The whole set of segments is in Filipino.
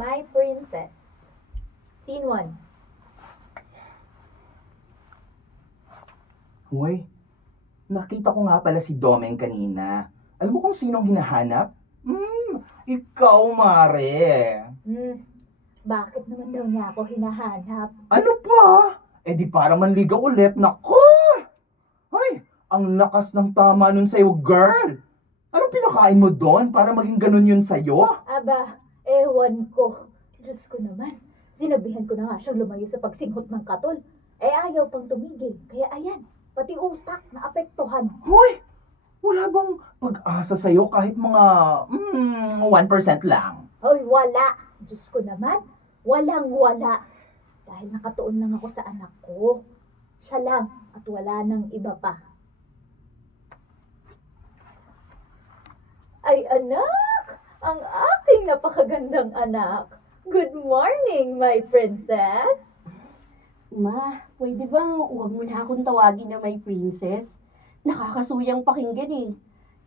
My Princess. Scene 1. Hoy, nakita ko nga pala si Domeng kanina. Alam mo kung sinong hinahanap? Ikaw, Mare. Bakit naman daw niya ako hinahanap? Ano pa? Eh di para manligaw ulit. Nako! Ay, ang lakas ng tama nun sa'yo, girl. Anong pinakain mo doon para maging ganun yun sa'yo? Aba, ewan ko. Diyos ko naman. Sinabihan ko na nga siyang lumayo sa pagsinghot ng katol. Eh ayaw pang tumigil. Kaya ayan, pati utak na apektuhan. Hoy, wala bang pag-asa sa'yo kahit mga 1% lang? Hoy, wala. Diyos ko naman. Walang-wala. Dahil nakatuon lang ako sa anak ko. Siya lang at wala nang iba pa. Ay anak! Ang aking napakagandang anak. Good morning, my princess. Ma, pwede bang huwag mo na akong tawagin na my princess? Nakakasuyang pakinggan eh.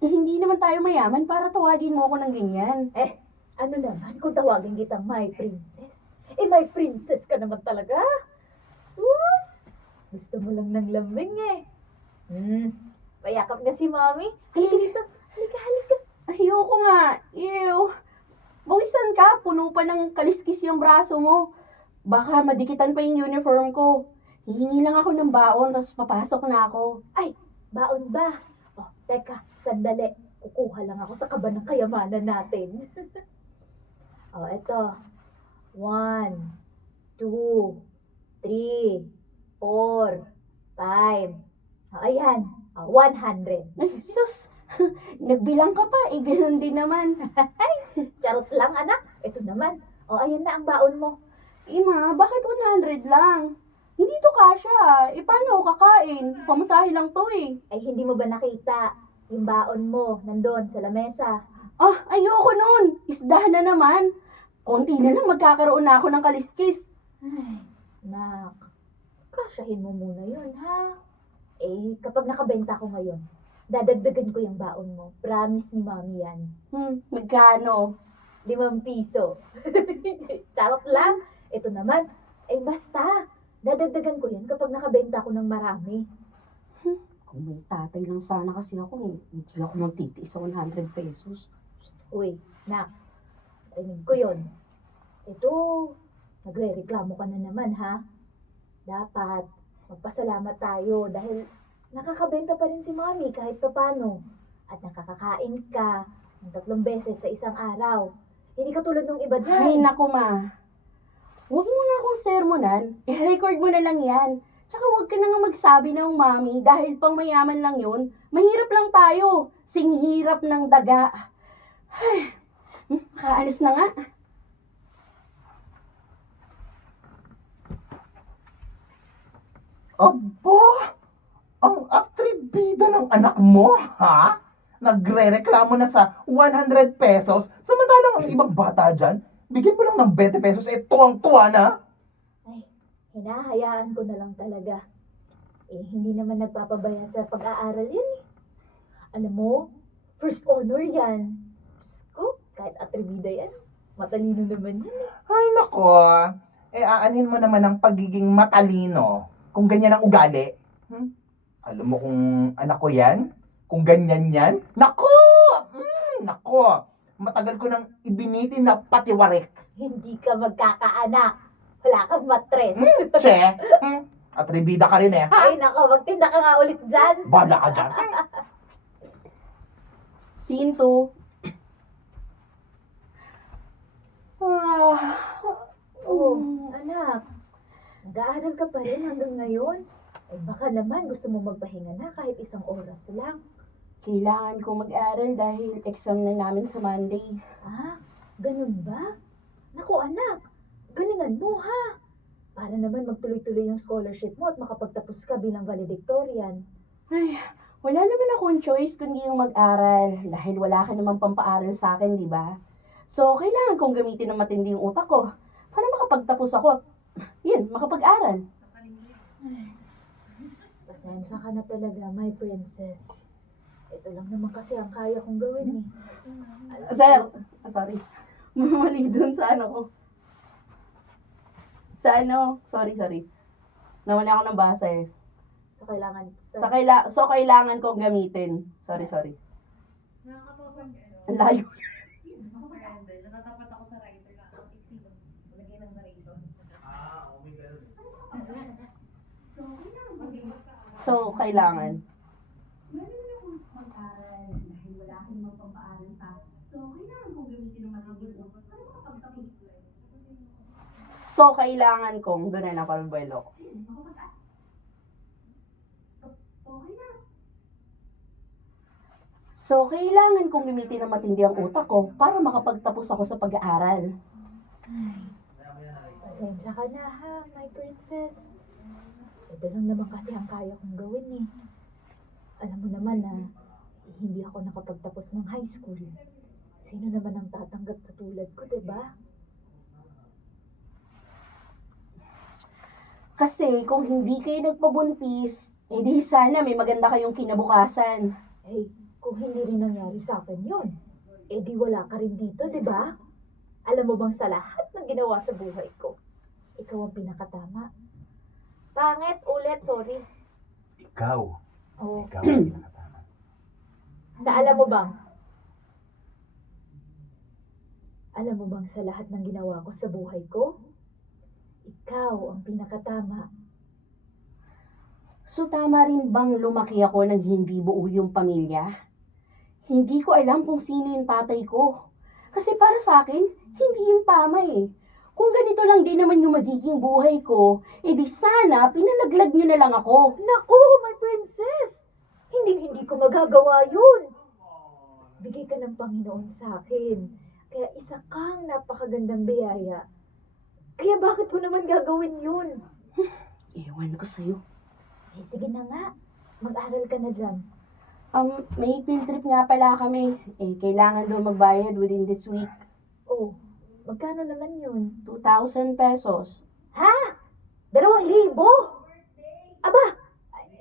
Eh, hindi naman tayo mayaman para tawagin mo ako ng ganyan. Ano naman kung tawagin kitang my princess? Eh, my princess ka naman talaga. Sus! Gusto mo lang ng lambing eh. Payakap nga si mommy. Halika dito. Halika. Ayoko nga. Ew. Buwisan ka, puno pa ng kaliskis yung braso mo. Baka madikitan pa yung uniform ko. Hihingi lang ako ng baon, tapos papasok na ako. Ay, baon ba? Oh, teka, sandali. Kukuha lang ako sa kaba ng kayamanan natin. Oh, eto. 1, 2, 3, 4, 5. Oh, ayan. Oh, 100. Ay, sus. Nagbilang ka pa, eh ganun din naman. Charot lang, anak. Ito naman. Oh, ayan na ang baon mo. Ma, bakit 100 lang? Hindi to kasya. Eh, paano ako kakain? Pamasahe lang to eh. Ay, hindi mo ba nakita? Yung baon mo, nandun sa lamesa. Ah, ayoko nun. Isda na naman. Konti na lang magkakaroon na ako ng kaliskis. Ay, nak. Kasyahin mo muna yun, ha? Eh, kapag nakabenta ko ngayon, dadagdagan ko yung baon mo. Promise ni mami yan. Magkano? 5 piso. Charot lang. Ito naman, ay basta. Dadagdagan ko yan kapag nakabenta ko ng marami. Kung may tatay lang sana kasi ako, hindi ako magtitiis sa 100 pesos. Uy, nak. Rinig ko yun. Ito, nagre-reklamo ka na naman, ha? Dapat, magpasalamat tayo dahil nakakabenta pa rin si mami kahit papano. At nakakakain ka ng 3 beses sa isang araw. Hindi katulad ng iba dyan. Ay, naku ma. Huwag mo nga akong sermonan. I-record mo na lang yan. Tsaka huwag ka na nga magsabi ng mami dahil pang mayaman lang yun. Mahirap lang tayo. Singhirap ng daga. Ay, makaalis na nga. Aba! Ang atribida ng anak mo, ha? Nagre-reklamo na sa 100 pesos, samantalang ang ibang bata dyan, bigyan mo lang ng 20 pesos, eh tuwang-tuwa na. Ay, hinahayaan ko na lang talaga. Eh, hindi naman nagpapabaya sa pag-aaral yan eh. Alam mo, first honor yan. Diyos ko, kahit atribida yan, matalino naman yan eh. Ay nako, eh aanhin mo naman ang pagiging matalino kung ganyan ang ugali. Alam mo kung anak ko yan? Kung ganyan yan? Nako! Nako! Matagal ko nang ibinitin na patiwarik. Hindi ka magkakaanak. Wala kang matres. Che! Atribida ka rin eh, ha? Ay, nako, magtinda ka nga ulit dyan. Bala ka dyan. Scene 2. Oh, anak. Nag-aaral ka pa rin hanggang ngayon. Eh, baka naman gusto mo magpahinga na kahit 1 oras lang. Kailangan ko mag-aral dahil exam na namin sa Monday. Ah, ganun ba? Naku, anak. Galingan mo, ha? Para naman magtuloy-tuloy yung scholarship mo at makapagtapos ka bilang valedictorian. Ay, wala naman akong choice kundi yung mag-aral dahil wala ka naman pampaaral sa akin, di ba? So, kailangan kong gamitin ng matindi yung utak ko para makapagtapos ako at, yun, makapag-aral. Pasensya ka na talaga, my princess. Ito lang naman kasi ang kaya kong gawin eh. Sir, sorry. Mali dun sa ano ko. Sa ano? Sorry. Nawala ako ng basa eh. So, kailangan... So, kailangan kong gamitin. Sorry. Ang layo. Natatapat ako sa writer na ang iksi mo. Lagyan ng narration. So, kailangan. So, kailangan kong doon na napalbuelo. So, kailangan kong gamitin ng matindi ang utak ko para makapagtapos ako sa pag-aaral. Pasensya ka na ha, my princess. Ito lang naman kasi ang kaya kong gawin eh. Alam mo naman na hindi ako nakapagtapos ng high school. Sino naman ang tatanggap sa tulad ko, diba? Kasi kung hindi kayo nagpabuntis, di sana may maganda kayong kinabukasan. Eh, kung hindi rin nangyari sa akin yun, di wala ka rin dito, diba? Alam mo bang sa lahat ng ginawa sa buhay ko, ikaw ang pinakatama. Pangit ulit, sorry. Ikaw. Oh, Ikaw ang pinakatama. alam mo bang sa lahat ng ginawa ko sa buhay ko, ikaw ang pinakatama. So tama rin bang lumaki ako nang hindi buo yung pamilya? Hindi ko alam kung sino yung tatay ko. Kasi para sa akin, hindi yung tama eh. Kung ganito lang din naman yung magiging buhay ko, di sana pinalaglag nyo na lang ako. Naku, my princess! Hindi ko magagawa yun. Bigay ka ng Panginoon sa akin. Kaya isa kang napakagandang biyaya. Kaya bakit ko naman gagawin yun? Iwan ko sa'yo. Sige na nga. Mag-aral ka na dyan. May field trip nga pala kami. Kailangan daw magbayad within this week. Oh, magkano naman yun? 2,000 pesos. Ha? 2,000? Aba,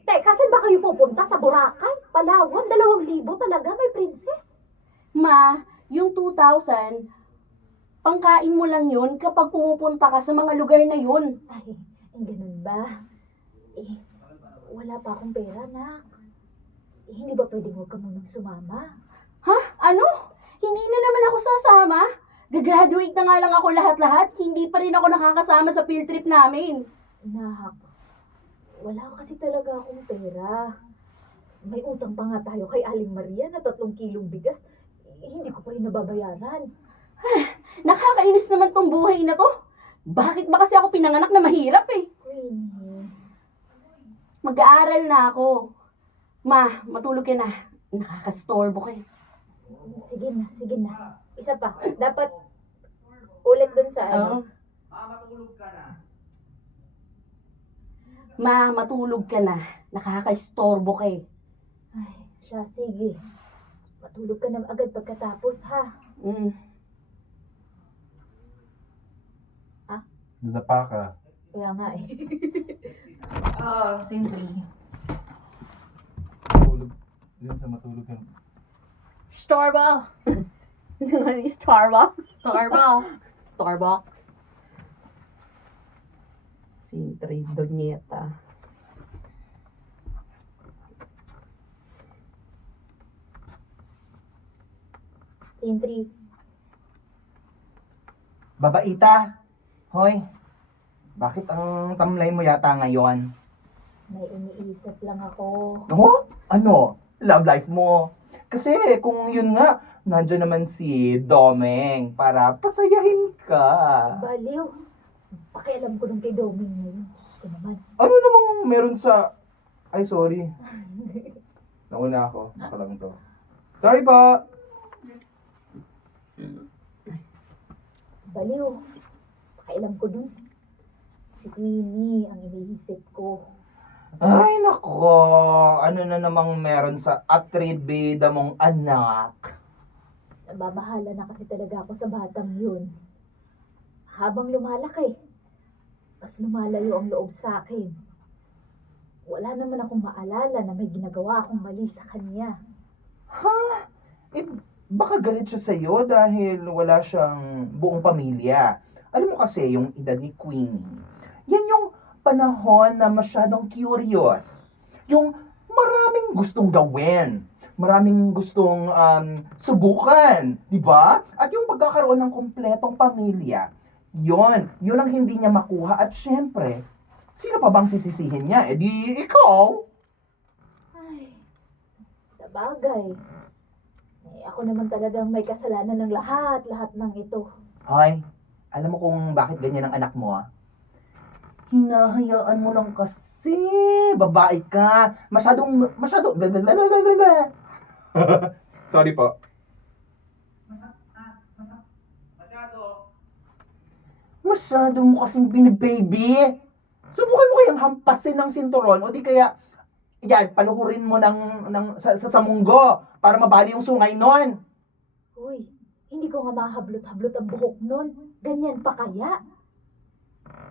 teka, saan ba kayo pupunta? Sa Boracay? Palawan? 2,000 talaga, my princess? Ma, yung 2,000, pangkain mo lang yun kapag pumupunta ka sa mga lugar na yun. Ay, ganun ba? Wala pa akong pera, nak. Hindi ba pwedeng huwag ka munang sumama? Ha? Ano? Hindi na naman ako sasama? Gagraduate na nga lang ako lahat-lahat, hindi pa rin ako nakakasama sa field trip namin. Nak, wala kasi talaga akong pera. May utang pa nga tayo kay Aling Maria na 3 kilong bigas. Hindi ko pa yun nababayaran. Nakakainis naman tong buhay na to. Bakit ba kasi ako pinanganak na mahirap eh? Queenie. Mag-aaral na ako. Ma, matulog ka na. Nakakastorbo kayo. Sige na. Isa pa. Dapat ulit dun sa ano. Matulog ka na. Ma, matulog ka na. Nakakastorbo kayo. Ay, siya, sige. Matulog ka na agad pagkatapos, ha? Nadapa ka. Kaya nga eh. Sindri. Matulog. Yun sa matulog ka. Starbucks. Starbucks? Starbucks. Sintri, Donyeta. Sintri, Babaita. Hoy. Bakit ang tamlay mo yata ngayon? may iniisip lang ako. Oh? Ano? Love life mo. Kasi kung yun nga, nandiyan naman si Domeng para pasayahin ka. Baliw. Pakialam ko nung kay Doming ngayon. Ito naman. Ano namang meron sa... Ay, sorry. Nauna ako. Ako lang to. Sorry pa. Baliw. Pakialam ko dun. Si Queenie ang iniisip ko. Ay, nako. Ano na namang meron sa atribida mong anak? Nababahala na kasi talaga ako sa batang yun. Habang lumalaki, mas lumalayo ang loob sa akin. Wala naman akong maalala na may ginagawa akong mali sa kanya. Ha? Eh, baka galit siya sa'yo dahil wala siyang buong pamilya. Alam mo kasi, yung edad ni Queenie, Yan yung panahon na masyadong curious. Yung maraming gustong gawin. Maraming gustong subukan. Di ba? At yung pagkakaroon ng kompletong pamilya. Yun ang hindi niya makuha. At syempre, sino pa bang sisisihin niya? Eh di ikaw. Ay, sa bagay. Eh, ako naman talagang may kasalanan ng lahat ng ito. Hoy, alam mo kung bakit ganyan ang anak mo, ah? Hinahayaan mo lang kasi. Babae ka. Masyado. Sorry po. Masyado mo kasing binibaby. Subukan mo kayang hampasin ng sinturon o di kaya, yan, paluhurin mo sa munggo para mabali yung sungay nun. Uy, hindi ko nga mahablot-hablot ang buhok nun. Ganyan pa kaya?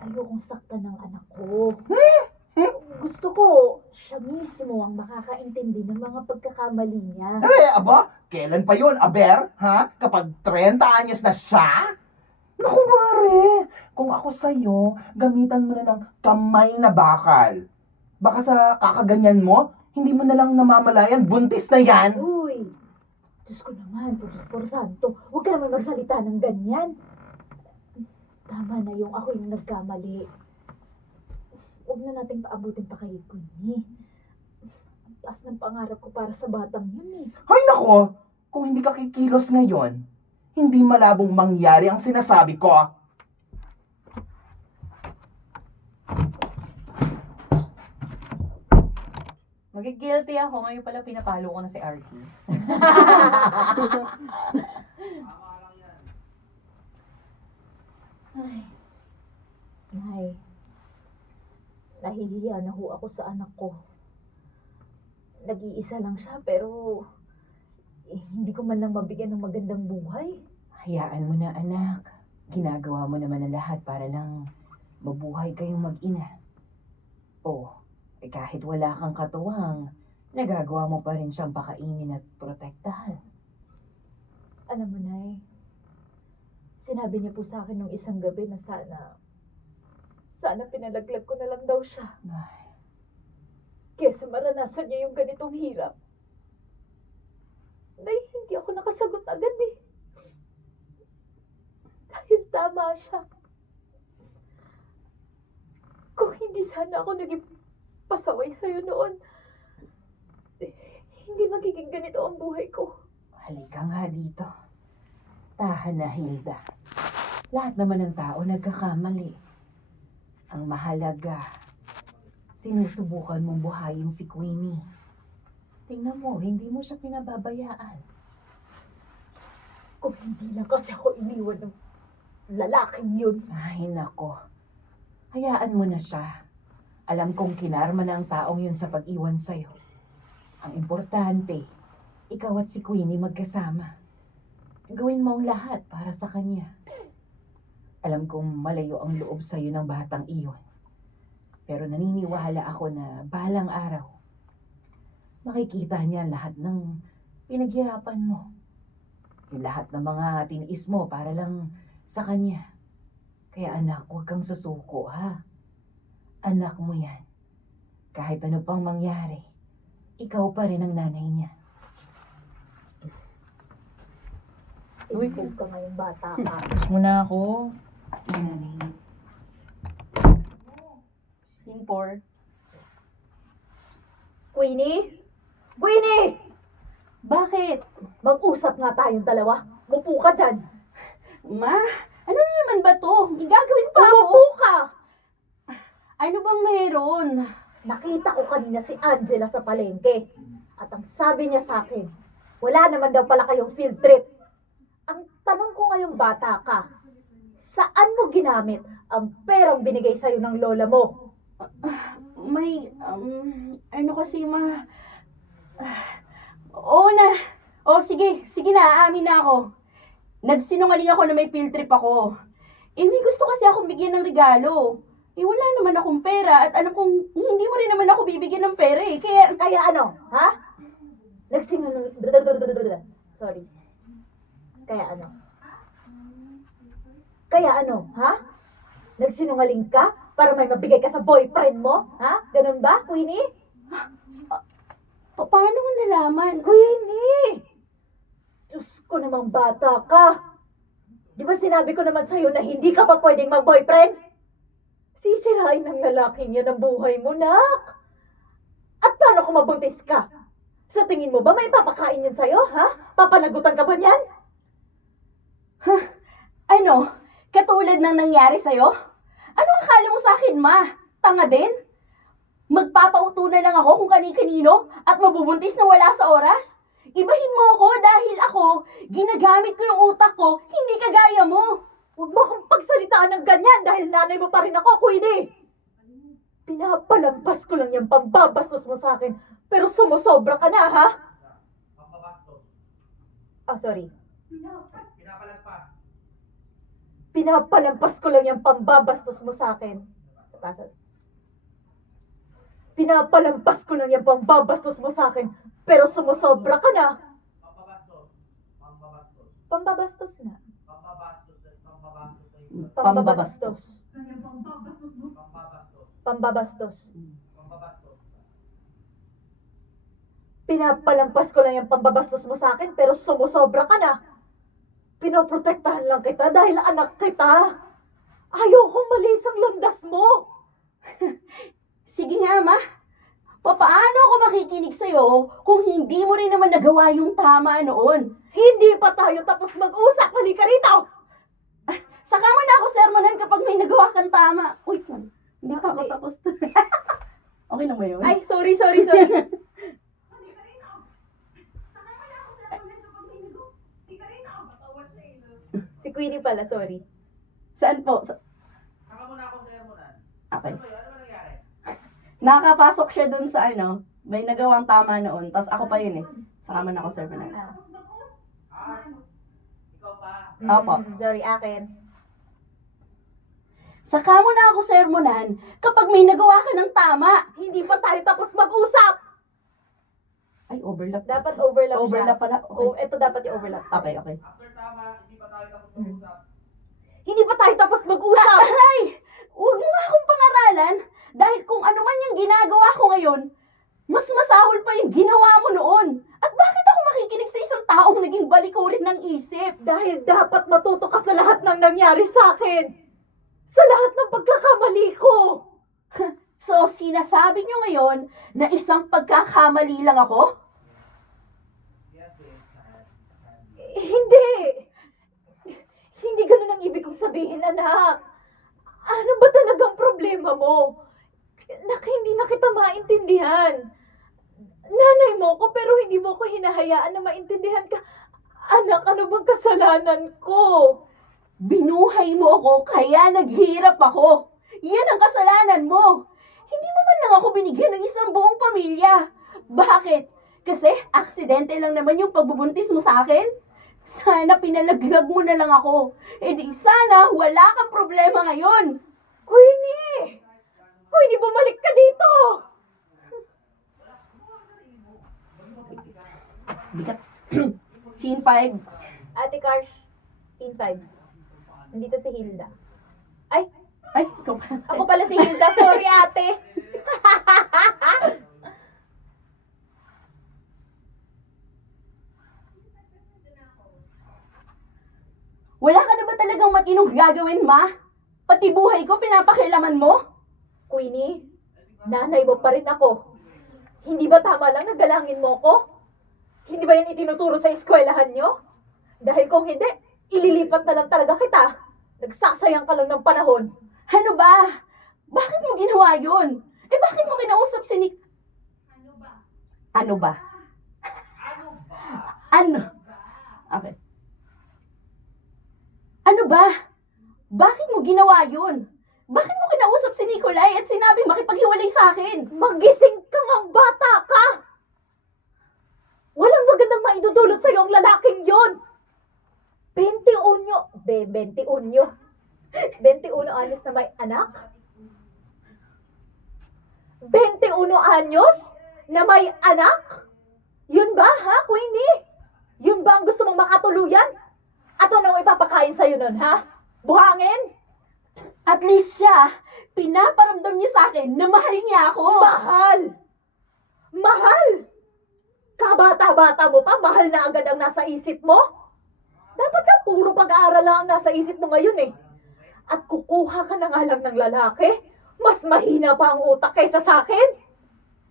Ayokong saktan ng anak ko. Gusto ko, siya mismo ang makakaintindi ng mga pagkakamali niya. Aba, kailan pa yun, Aber? Ha? Kapag 30 anyos na siya? Naku, Mare, kung ako sa'yo, gamitan mo na ng kamay na bakal. Baka sa kakaganyan mo, hindi mo na lang namamalayan, buntis na yan. Uy, Diyos ko naman, Diyos por santo, huwag ka naman magsalita ng ganyan. Tama na yung ako yung nagkamali. Huwag na nating paabutin pa kay Queenie. Ang taas ng pangarap ko para sa batang yun eh. Ay nako, kung hindi ka kikilos ngayon, hindi malabong mangyari ang sinasabi ko. Magigilty ako. Ngayon pala pinapalo ko na si Arky. Ay, Nay, nahihiya na ho ako sa anak ko. Nag-iisa lang siya pero hindi ko man lang mabigyan ng magandang buhay. Hayaan mo na, anak. Ginagawa mo naman ang lahat para lang mabuhay kayong mag-ina. Kahit wala kang katuwang, nagagawa mo pa rin siyang pakainin at protektahan. Alam mo, Nay, sinabi niya po sa akin nung isang gabi na sana pinalaglag ko na lang daw siya. Ay, Kesa maranasan niya yung ganitong hirap. Nay, hindi ako nakasagot agad eh. Dahil tama siya. Kung hindi sana ako naging pasaway sa'yo noon, hindi magiging ganito ang buhay ko. halika nga dito. Tahan na, Hilda. Lahat naman ng tao nagkakamali. Ang mahalaga, sinusubukan mong buhayin si Queenie. Tingnan mo, hindi mo siya pinababayaan. Kung hindi lang kasi ako iniwan ng lalaking yun. Ay, nako. Hayaan mo na siya. Alam kong kinarma na ang taong yun sa pag-iwan sa'yo. Ang importante, ikaw at si Queenie magkasama. Gawin mo ang lahat para sa kanya. Alam kong malayo ang loob sa'yo ng batang iyon. Pero naniniwala ako na balang araw, makikita niya lahat ng pinaghirapan mo. Yung lahat ng mga tiniis mo para lang sa kanya. Kaya anak, huwag kang susuko, ha? Anak mo yan. Kahit ano pang mangyari, ikaw pa rin ang nanay niya. Uy, ka ngayong bata ka. Muna ako. Nanay. Scene 4. Queenie? Queenie! Bakit? Mag-usap nga tayong dalawa. Mupo ka dyan. Ma, ano na naman ba to? May gagawin pa ako. Umupo ka! Ano bang meron? Nakita ko kanina si Angela sa palengke. At ang sabi niya sa akin, wala naman daw pala kayong field trip. Ang tanong ko ngayong bata ka, saan mo ginamit ang perang binigay sa'yo ng lola mo? May, ano kasi ma... Oo na. Sige na, aamin na ako. Nagsinungaling ako na may field trip ako. May gusto kasi akong bigyan ng regalo. Wala naman akong pera at alam kong hindi mo rin naman ako bibigyan ng pera eh. Kaya ano, ha? Nagsinungaling... Sorry. Kaya ano? Kaya ano, ha? Nagsinungaling ka para may mabigay ka sa boyfriend mo? Ha? Ganun ba, Queenie? Paano mo nalaman? Queenie! Diyos ko namang bata ka. Di ba sinabi ko naman sa'yo na hindi ka pa pwedeng mag-boyfriend? Sisirain ng lalaking yan ang buhay mo, nak. At paano kung mabuntis ka? Sa tingin mo ba may papakain yun sa'yo, ha? Papanagutan ka ba niyan? Ano? Katulad ng nangyari sa'yo? Ano akala mo sa akin, ma? Tanga din? Magpapauto na lang ako kung kani-kanino at mabubuntis na wala sa oras? Ibahin mo ako dahil ako, ginagamit ko yung utak ko, hindi kagaya mo. Huwag mo akong pagsalitaan ng ganyan dahil nanay mo pa rin ako, Queenie. Pinapalampas ko lang yung pambabastos mo sa akin, pero sumusobra ka na, ha? Ah, sorry. Pinapalampas ko lang yung pambabastos mo sa akin. Pinapalampas ko lang yung pambabastos mo sa akin, pero sumusobra ka na. Pambabastos nga. Pambabastos. Pambabastos. Pinapalampas ko lang yung pambabastos mo sa akin, pero sumusobra ka na. Pinoprotektahan lang kita dahil anak kita. Ayokong malis ang landas mo. Sige nga, ma. Paano ako makikinig sa'yo kung hindi mo rin naman nagawa yung tama noon? Hindi pa tayo tapos mag-usap. Halika rito. Saka mo na ako sermonan kapag may nagawa kang tama. Uy, hindi pa ako Okay. tapos. Okay lang ba yun? Ay, sorry. Si Queenie pala, sorry. Saan po? Saka mo na akong sermonan. Okay. Ano nangyari? Nakapasok siya dun sa ano, may nagawang tama noon, tapos ako pa yun eh. Saka man ako sermonan. Ikaw pa. Opo. Sorry, akin. Saka mo na ako sermonan kapag may nagawa ka ng tama. Hindi pa tayo tapos mag-usap. Ay, overlap. Dapat overlap siya. Overlap pala. Okay. Oh, ito dapat yung overlap. Okay. After tama, hindi pa tayo tapos mag-usap. Hindi pa tayo tapos mag-usap. Aray! Huwag mo nga akong pangaralan dahil kung ano man yung ginagawa ko ngayon, mas masahol pa yung ginawa mo noon. At bakit ako makikinig sa isang taong naging balikurin ng isip? Dahil dapat matuto ka sa lahat ng nangyari sa akin. Sa lahat ng pagkakamali ko. So, sinasabi nyo ngayon na isang pagkakamali lang ako? Hindi. Hindi ganun ang ibig kong sabihin, anak. Ano ba talagang problema mo? Hindi na kita maintindihan. Nanay mo ko pero hindi mo ko hinahayaan na maintindihan ka. Anak, ano bang kasalanan ko? Binuhay mo ako kaya naghirap ako. Yan ang kasalanan mo. Hindi mo man lang ako binigyan ng isang buong pamilya. Bakit? Kasi aksidente lang naman yung pagbubuntis mo sa akin? Sana pinalaglag mo na lang ako. E di sana wala kang problema ngayon. Queenie! Queenie, bumalik ka dito! Bigat. Scene 5. Ate Karsh, scene 5. Nandito si Hilda. Ay, Ay, ikaw pa. ako pala si Hilda. Sorry, ate. Wala ka na ba talagang matinong gagawin, ma? Pati buhay ko pinapakialaman mo? Queenie, nanay mo pa rin ako. Hindi ba tama lang na galangin mo ko? Hindi ba yan itinuturo sa eskwelahan nyo? Dahil kung hindi, ililipat na lang talaga kita. Nagsasayang ka lang ng panahon. Ano ba? Bakit mo ginawa yun? Eh bakit mo kinausap si Nick? Ano ba? Ano? Okay. Ano ba? Bakit mo ginawa yun? Bakit mo kinausap si Nicolay at sinabi makipaghiwalay sa akin? Magising ka ngang bata ka! Walang magandang maidudulot sa'yo ang lalaking yon. 21 anyos na may anak? 21 anyos na may anak? Yun ba, ha, Queenie? Yun ba ang gusto mong makatuluyan? At anong ipapakain sa'yo nun, ha? Buhangin? At At least siya, pinaparamdam niya sa akin na mahal niya ako. Mahal! Mahal! Kabata-bata mo pa, mahal na agad ang nasa isip mo? Dapat ka puro pag-aaral lang ang nasa isip mo ngayon eh. At kukuha ka na nga lang ng lalaki? Mas mahina pa ang utak kaysa sa akin?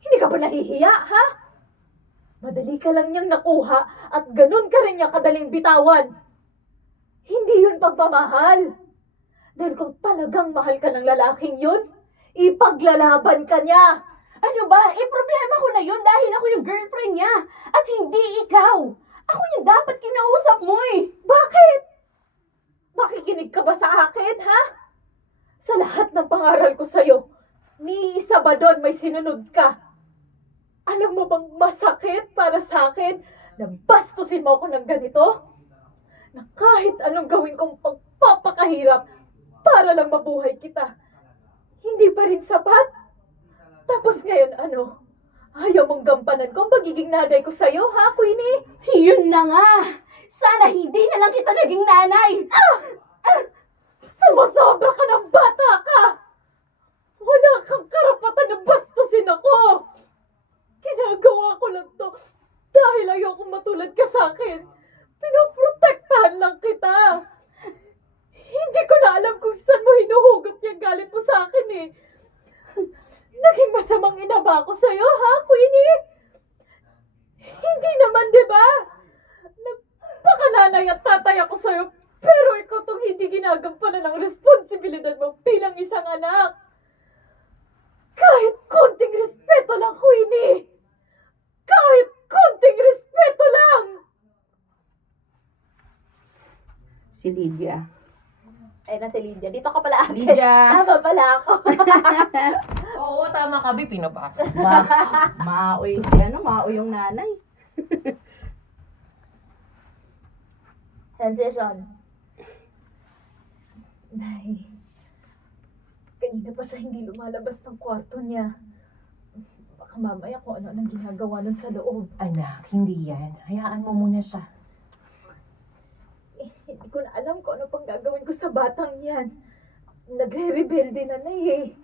Hindi ka ba nahihiya, ha? Madali ka lang niyang nakuha at ganun ka rin niya kadaling bitawan. Hindi yun pagmamahal. Dahil kung talagang mahal ka ng lalaking yun, ipaglalaban ka niya. Ano ba? Problema ko na yun dahil ako yung girlfriend niya. At hindi ikaw. Ako yung dapat kinausap mo eh. Bakit? Makikinig ka ba sa akin, ha? Sa lahat ng pangaral ko sa'yo, ni isa ba doon may sinunod ka? Alam mo bang masakit para sa akin na bastusin mo ako ng ganito? Na kahit anong gawin kong pagpapakahirap para lang mabuhay kita, hindi pa rin sapat? Tapos ngayon ano? Ayaw mong gampanan ko ang pagiging nanay ko sa'yo, ha, Queenie? Yun na nga. Sana hindi na lang kita naging nanay. Sumasobra ka ng bata ka! Wala kang karapatan na bastusin ako! Ginagawa ko lang to dahil ayoko matulad ka sa akin. Pinoprotektahan lang kita. Hindi ko na alam kung saan mo hinuhugot yung galit mo sa akin eh. Naging masamang ina ba ako sa'yo, ha, Queenie? Hindi naman, di ba? Nagpakananay at tatay ako sa'yo, pero ikaw tong hindi ginagampanan ng responsibilidad mo bilang isang anak. Kahit konting respeto lang, Queenie! Kahit konting respeto lang! Si Lydia. Ay, na si Lydia. Dito ka pala, ate. Lydia! Tama pala ako. Oo, tama ka, Bi. Pinapasok. Maoy si Maoy yung nanay. Sensation. Nay, kanina pa siya hindi lumalabas ng kwarto niya. Baka mamaya kung ano nang ginagawa nun sa loob. Anak, hindi yan. Hayaan mo muna siya. Hindi ko na alam kung ano pang gagawin ko sa batang yan. Nagre-rebelde na eh.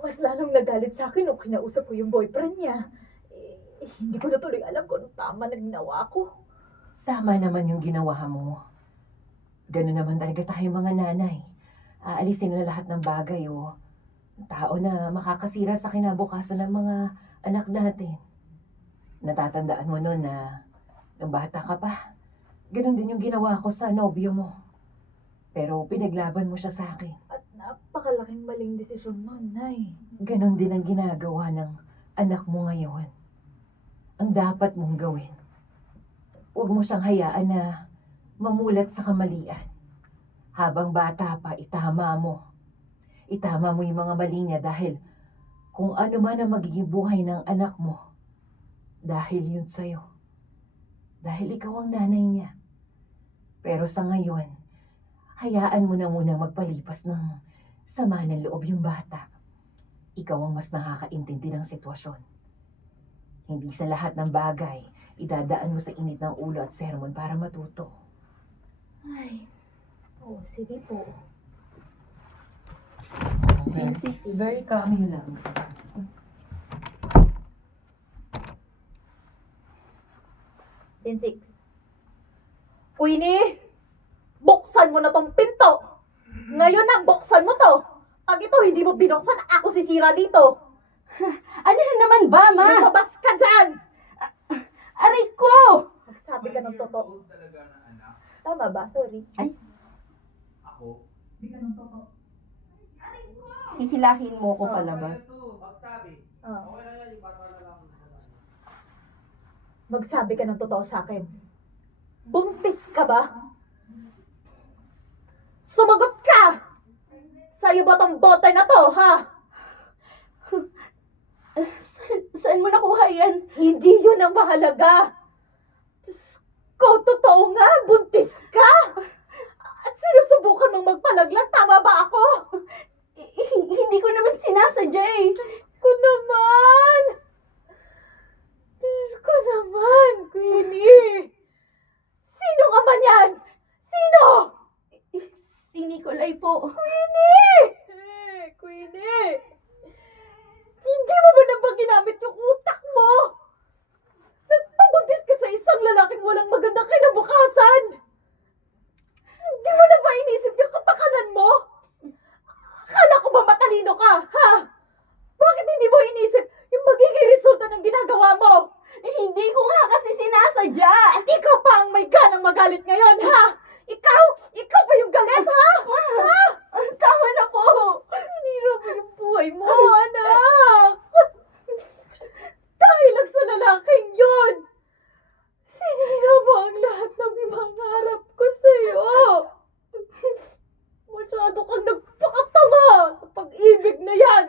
Mas lalong nagalit sa akin nung kinausap ko yung boyfriend niya. Hindi ko na tuloy alam kung anong tama na ginawa ko. Tama naman yung ginawa mo. Ganun naman talaga tayo mga nanay. Aalisin na lahat ng bagay o tao na makakasira sa kinabukasan ng mga anak natin. Natatandaan mo nun na nung bata ka pa, ganun din yung ginawa ko sa nobyo mo. Pero pinaglaban mo siya sa akin. At napakalaking maling desisyon nun, Nay. Ganun din ang ginagawa ng anak mo ngayon. Ang dapat mong gawin. Huwag mo siyang hayaan na mamulat sa kamalian. Habang bata pa, itama mo. Itama mo yung mga mali niya dahil kung ano man ang magiging buhay ng anak mo, dahil yun sa'yo. Dahil ikaw ang nanay niya. Pero sa ngayon, hayaan mo na muna magpalipas ng sama ng loob yung bata. Ikaw ang mas nakakaintindi ng sitwasyon. Hindi sa lahat ng bagay, idadaan mo sa init ng ulo at sermon para matuto. Ay, sige po. Very calming lang. Scene 6. Queenie! Buksan mo na tong pinto! Ngayon na, buksan mo to! Pag ito hindi mo binuksan, ako sisira dito! Ano na naman ba, Ma? Lumabas ka dyan! Aray ko! Magsabi ka ng totoo. Tama ba? Sorry. Ako? Hihilahin mo ko palabas. Oh. Magsabi ka ng totoo sa akin. Buntis ka ba? Sumagot ka! Sa'yo ba tong bote na to, ha? Saan mo nakuha yan? Hindi yun ang mahalaga. Diyos ko, totoo nga, buntis ka! At sinusubukan mong magpalaglag, tama ba ako? Hindi ko naman sinasadya eh. Diyos ko naman! Diyos ko naman, Queenie! Sino ka man yan? Sino? Si Nicolay po. Queenie! Queenie! Hindi mo ba naman ginamit yung utak mo? Nagpabuntis ka sa isang lalaking walang magandang kinabukasan! Hindi mo na ba inisip yung kapakanan mo? Akala ko ba matalino ka, ha? Bakit hindi mo inisip yung magiging resulta ng ginagawa mo? Hindi ko nga kasi sinasadya. At ikaw pa ang may ganang magalit ngayon, ha? Ikaw? Ikaw pa yung galit, ha? Ha? Tama na po. Sinira mo yung buhay mo, anak! Dahil lang sa lalaking yun! Sinira mo ang lahat ng pangarap ko sa'yo! Masyado kang nagpakatanga sa pag-ibig na yan!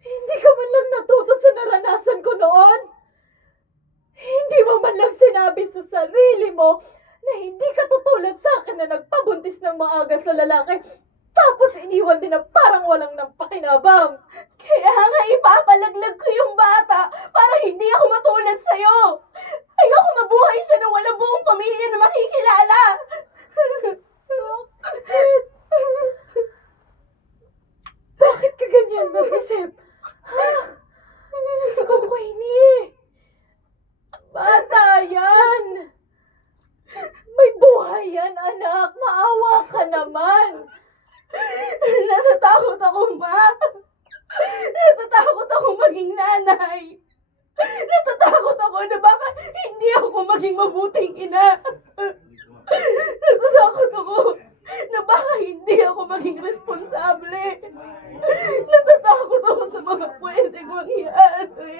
Hindi ka man lang natuto sa naranasan ko noon! Hindi mo man lang sinabi sa sarili mo na hindi ka tutulad sa akin na nagpabuntis ng maaga sa lalaki tapos iniwan din na parang walang nang pakinabang! Kaya nga ipapalaglag ko yung bata para hindi ako matulad sa'yo. Ayoko mabuhay siya na walang buong pamilya na makikilala. Bakit? Bakit ka ganyan mag-isip? Ha? Diyos ko, Queenie! Bata yan! May buhay yan, anak! Maawa ka naman! Natatakot ako, Ma. Natatakot ako maging nanay. Natatakot ako na baka hindi ako maging mabuting ina. Natatakot ako na baka hindi ako maging responsable. Natatakot ako sa mga pwedeng mangyari.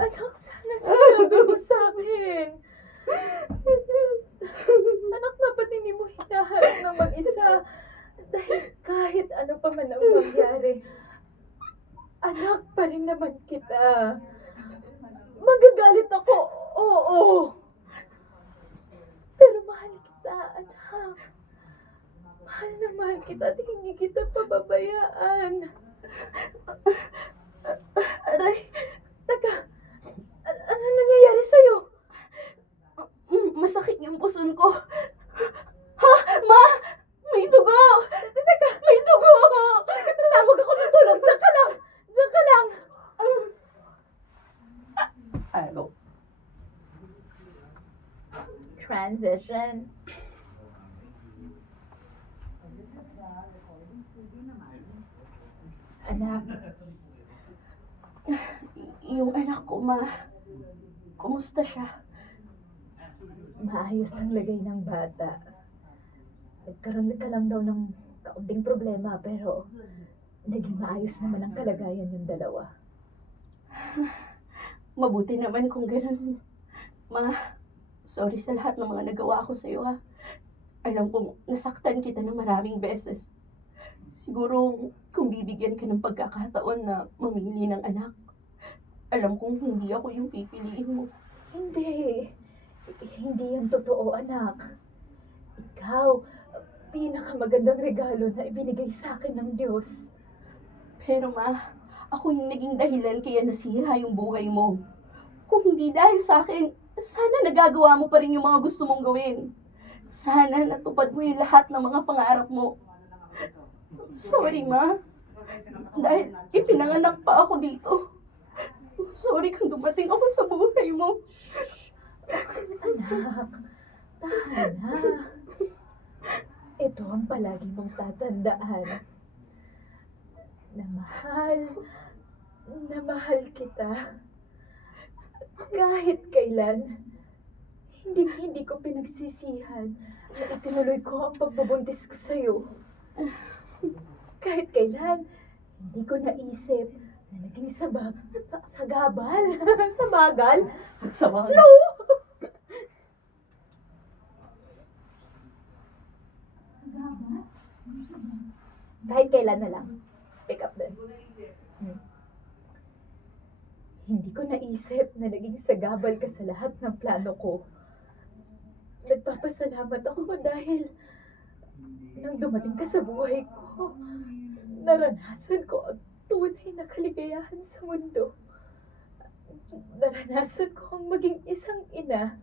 Anak, sana sinabi mo sa akin. Anak, dapat hindi mo hinaharap ng mag-isa. Dahil kahit ano pa man ang mangyari, anak pa rin naman kita. Magagalit ako, oo. Pero mahal kita, anak. Mahal na mahal kita at hindi kita pababayaan. Aray, Teka, ano nangyayari sa'yo? masakit yung puson ko. Ha? Ma! May dugo! Teka, May dugo! tatawag ako ng tulong. Diyan ka lang. Diyan ka lang. Ano? Transition. Anak, Yung anak ko, Ma. Kumusta siya? maayos ang lagay ng bata. Nagkaroon ka lang daw ng kaunting problema pero naging maayos naman ang kalagayan yung dalawa. Mabuti naman kung ganun. Ma, sorry sa lahat ng mga nagawa ko sa'yo, ha. Alam kong nasaktan kita ng maraming beses. Siguro kung bibigyan ka ng pagkakataon na mamili ng anak, alam kong hindi ako yung pipiliin mo. Hindi. Hindi yan totoo, anak. Ikaw, pinakamagandang regalo na ibinigay sa akin ng Diyos. Pero Ma, ako yung naging dahilan kaya nasira yung buhay mo. Kung hindi dahil sa akin, sana nagagawa mo pa rin yung mga gusto mong gawin. Sana natupad mo yung lahat ng mga pangarap mo. Sorry, Ma. Dahil ipinanganak pa ako dito. Sorry kung dumating ako sa buhay mo. Anak, tahan na. Ito ang palagi mong tatandaan. Na mahal kita. Kahit kailan, hindi ko pinagsisihan na itinuloy ko ang pagbubuntis ko sa'yo. Kahit kailan, hindi ko naisip na naging sagabal. Sabagal? Slow! Kahit kailan na lang. Pick up din. Hindi ko naisip na naging sagabal ka sa lahat ng plano ko. Nagpapasalamat ako dahil nang dumating ka sa buhay ko, naranasan ko ang tunay na kaligayahan sa mundo. Naranasan ko ang maging isang ina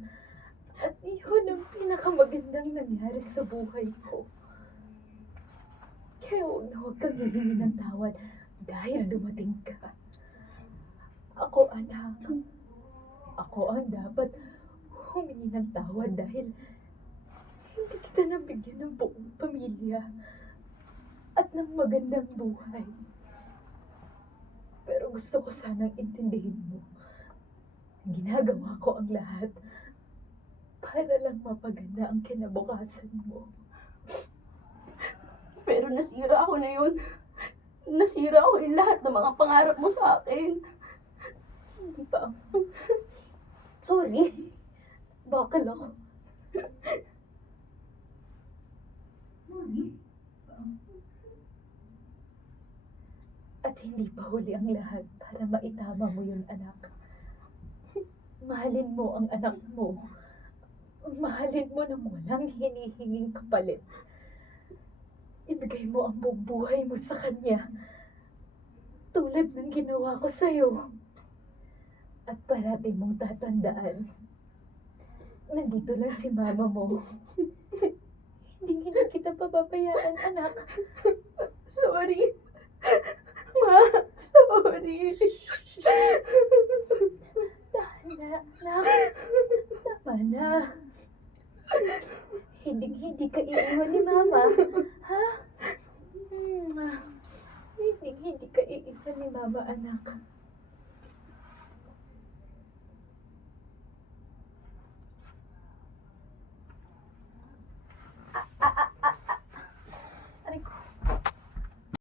at iyon ang pinakamagandang nangyari sa buhay ko. Kaya huwag kang hihingi ng tawad dahil dumating ka. Ako, anak. Ako ang dapat humingi ng tawad dahil hindi kita nabigyan ng buong pamilya at ng magandang buhay. Pero gusto ko sanang intindihin mo. Ginagawa ko ang lahat para lang mapaganda ang kinabukasan mo. Pero nasira ako na yun. Nasira ako yung lahat ng mga pangarap mo sa akin. Hindi pa ako. Sorry. Bakal ako. At hindi pa huli ang lahat para maitama mo yun, anak. Mahalin mo ang anak mo. Mahalin mo nang walang hinihinging kapalit. Ibigay mo ang buong buhay mo sa kanya. Tulad ng ginawa ko sa'yo. At parati mong tatandaan. Nandito lang si mama mo. Hindi kita pababayaan, anak. Sorry. Ma, sorry. Tahan na, anak. Tama na. Hindi ka iiwan ni mama. Ha? Hindi ka iiwan ni mama, anak.